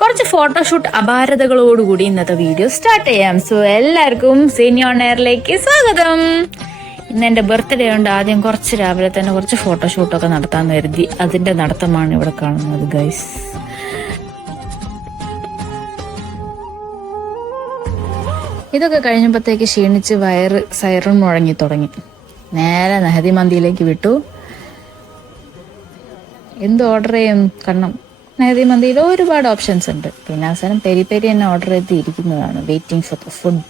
കുറച്ച് ഫോട്ടോഷൂട്ട് അപാരതകളോടുകൂടി ഇന്നത്തെ video start ചെയ്യാം. സോ എല്ലാവർക്കും സീനി ഓൺ എയറിലേക്ക് സ്വാഗതം. ഇന്ന് എന്റെ ബർത്ത്ഡേ ഉണ്ട്. ആദ്യം കുറച്ച് രാവിലെ തന്നെ കുറച്ച് ഫോട്ടോഷൂട്ടൊക്കെ നടത്താന്ന് കരുതി. അതിന്റെ നടത്തമാണ് ഇവിടെ കാണുന്നത് ഗൈസ്. ഇതൊക്കെ കഴിഞ്ഞപ്പോഴത്തേക്ക് ക്ഷീണിച്ച് വയറ് സൈറൺ മുഴങ്ങി തുടങ്ങി. നേരെ നെഹദി മന്തിയിലേക്ക് വിട്ടു. എന്ത് ഓർഡർ ചെയ്യും? കാരണം നെഹദി മന്തിയിൽ ഒരുപാട് ഓപ്ഷൻസ് ഉണ്ട്. പിന്നെ അവസാനം പെരി പെരി തന്നെ ഓർഡർ ചെയ്തിരിക്കുന്നതാണ്. Waiting for the food.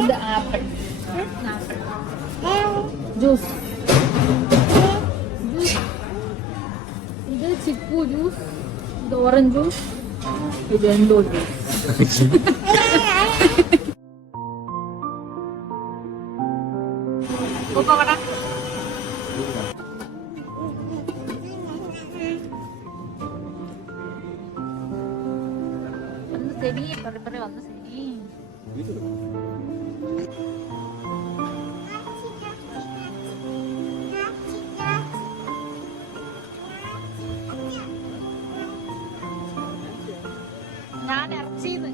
ഇത് ആപ്പിൾ ജ്യൂസ്, ഇത് ചിക്കു ജ്യൂസ്, ഇത് ഓറഞ്ച് ജ്യൂസ്, ഇത് എന്തോ ജ്യൂസ്. ശരി പറ വന്ന് ശരി. ഞാൻ ഇറച്ചിന്ന്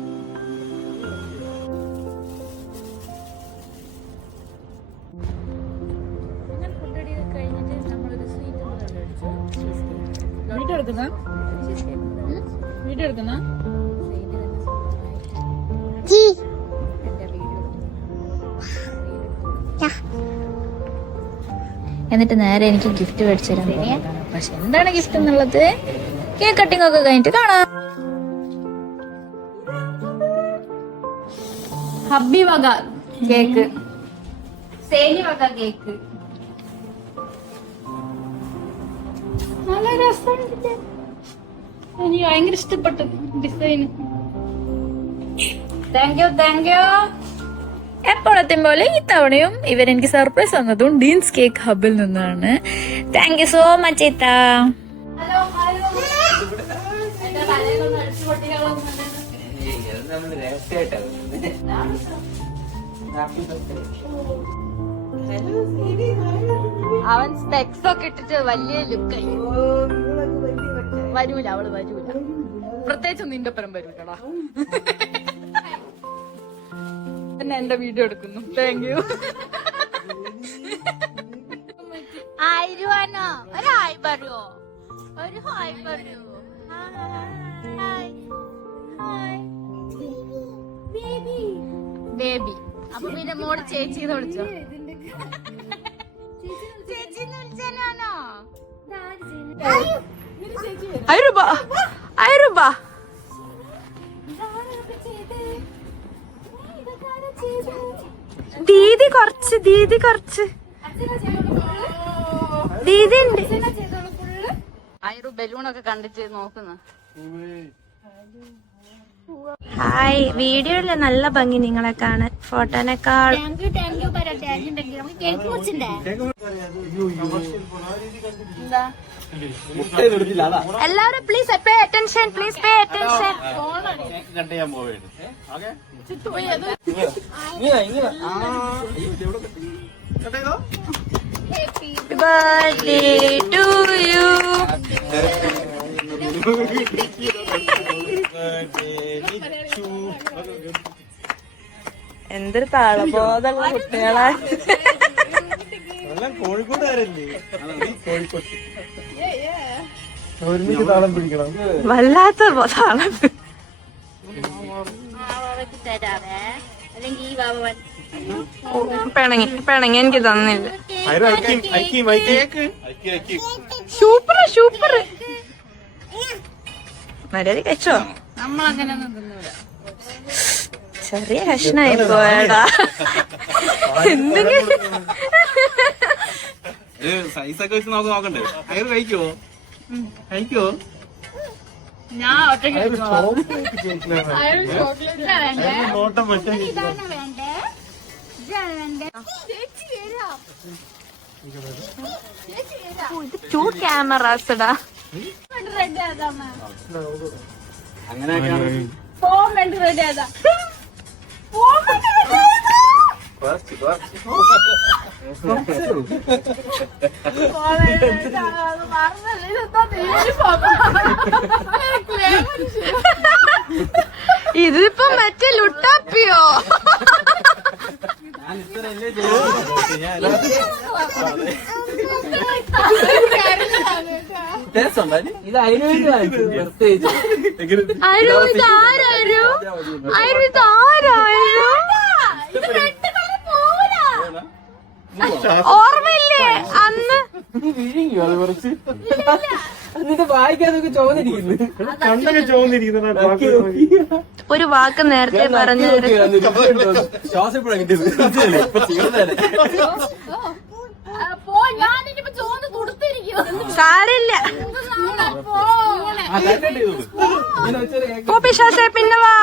ഫുഡ് അടി കഴിഞ്ഞിട്ട് നമ്മളൊരു സ്വീറ്റ് വീഡിയോ എടുക്കുന്ന എന്നിട്ട് നേരെ എനിക്ക് ഗിഫ്റ്റ് മേടിച്ചു തരാൻ പോകുന്നതാണ്. പക്ഷെ എന്താണ് ഗിഫ്റ്റ് എന്നുള്ളത് കേക്ക് കട്ടിംഗ് ഒക്കെ കഴിഞ്ഞിട്ട് കാണാം. ഹബ്ബി വക കേക്ക്, സേനി വക കേക്ക്. നല്ല രസമുണ്ട്. എനിക്ക് ഭയങ്കര ഇഷ്ടപ്പെട്ടു ഡിസൈൻ. Thank you. എപ്പോഴത്തെ പോലെ ഇത്തവണയും ഇവരെനിക്ക് സർപ്രൈസ് തന്നതും ഡീൻസ് കേക്ക് ഹബിൽ നിന്നാണ്. താങ്ക് യു സോ മച്ച് ഇത്ത. അവൻ സ്പെക്സ് ഒക്കെ ഇട്ടിട്ട് വലിയ ലുക്കായി. വരൂല, അവള് വരൂല. പ്രത്യേകിച്ച് നിന്റെ പരം വരൂലടാ. എന്റെ വീഡിയോ എടുക്കുന്നു. Thank you. ആയിരുവാനോ ഒരു ഹായ് പറയോ? ഒരു ഹായ് പറയൂ. ബേബി. അപ്പൊ പിന്നെ മോള് ചേച്ചിന്ന് വിളിച്ചോ? ചേച്ചിന്ന് വിളിച്ചാനോ? അയറുബ ദീദി കുറച്ച് ദീദി ഉണ്ട്. അയറു ബലൂണൊക്കെ കണ്ടിട്ട് നോക്കുന്നു. ഹായ്, വീഡിയോയില് നല്ല ഭംഗി നിങ്ങളെ കാണാൻ. ഫോട്ടോനേക്കാൾ എല്ലാവരും please pay attention. Happy birthday to you. എന്തൊരു താളബോധമുള്ള കുട്ടികളെ. കോഴിക്കോട്ടുകാരല്ലേ? ഒരുമിച്ച് താളം പിടിക്കണം. വല്ലാത്ത താളം. പിണങ്ങി എനിക്ക് തന്നില്ല. സൂപ്പർ മര്യാദ കഴിച്ചോ? ചെറിയ കഷ്ണായി പോയടാ. എന്തെങ്കിലും സൈസൊക്കെ വെച്ച് നോക്കണ്ടേ? അയർ കഴിക്കോ? ഞാൻ ഒറ്റയ്ക്ക് നോട്ടം ടു ക്യാമറാസ്ടാ. ഇതിപ്പോ മറ്റേ ലുട്ടാപ്പിയോ? ഇത് അതിനു വേണ്ടി വാങ്ങിച്ചു പ്രത്യേകിച്ച്. ഓർമ്മയില്ലേ അന്ന്? വിഴുങ്ങിയോ അത് കുറച്ച്? എന്നിട്ട് വായിക്കാതൊക്കെ ചോദിക്കുന്നു, കണ്ടൊക്കെ ചോദിക്കുന്നു. ഒരു വാക്ക് നേരത്തെ പറഞ്ഞു. ശ്വാസം എപ്പോഴാണ് കിട്ടിയത്? ഇപ്പൊ തീർന്നേനെ. സാരില്ല. പിശാചേ പിന്നെ വാ.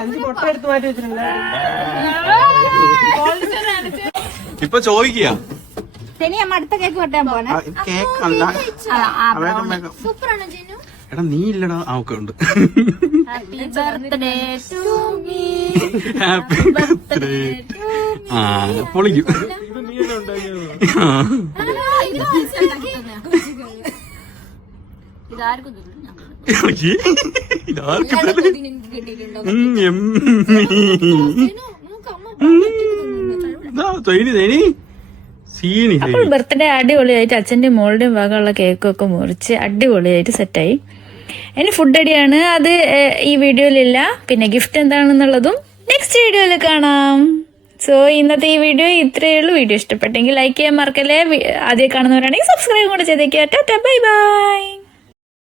അഞ്ച് മുട്ട എടുത്ത് മാറ്റി വെച്ചിട്ടുണ്ട്. ഇപ്പൊ ചോദിക്കുക അടുത്ത കേക്ക് വെട്ടാൻ പോണേ. കേക്കല്ല. എടാ നീ ഇല്ലടാ. ആ ഒക്കെ ഉണ്ട്. Happy birthday to me. Happy birthday. ആ പൊളിക്കും. അപ്പോൾ ബർത്ത്ഡേ അടിപൊളിയായിട്ട് അച്ഛന്റെയും മോളുടെയും ഭാഗമുള്ള കേക്കൊക്കെ മുറിച്ച് അടിപൊളിയായിട്ട് സെറ്റായി. ഇനി ഫുഡ് അടിയാണ്. അത് ഈ വീഡിയോയിലില്ല. പിന്നെ ഗിഫ്റ്റ് എന്താണെന്നുള്ളതും നെക്സ്റ്റ് വീഡിയോയിൽ കാണാം. സോ ഇന്നത്തെ ഈ വീഡിയോ ഇത്രയേ ഉള്ളൂ. വീഡിയോ ഇഷ്ടപ്പെട്ടെങ്കിൽ ലൈക്ക് ചെയ്യാൻ മറക്കല്ലേ. ആദ്യം കാണുന്നവരാണെങ്കിൽ സബ്സ്ക്രൈബ് കൂടെ ചെയ്തേക്കാം. Tata bye bye.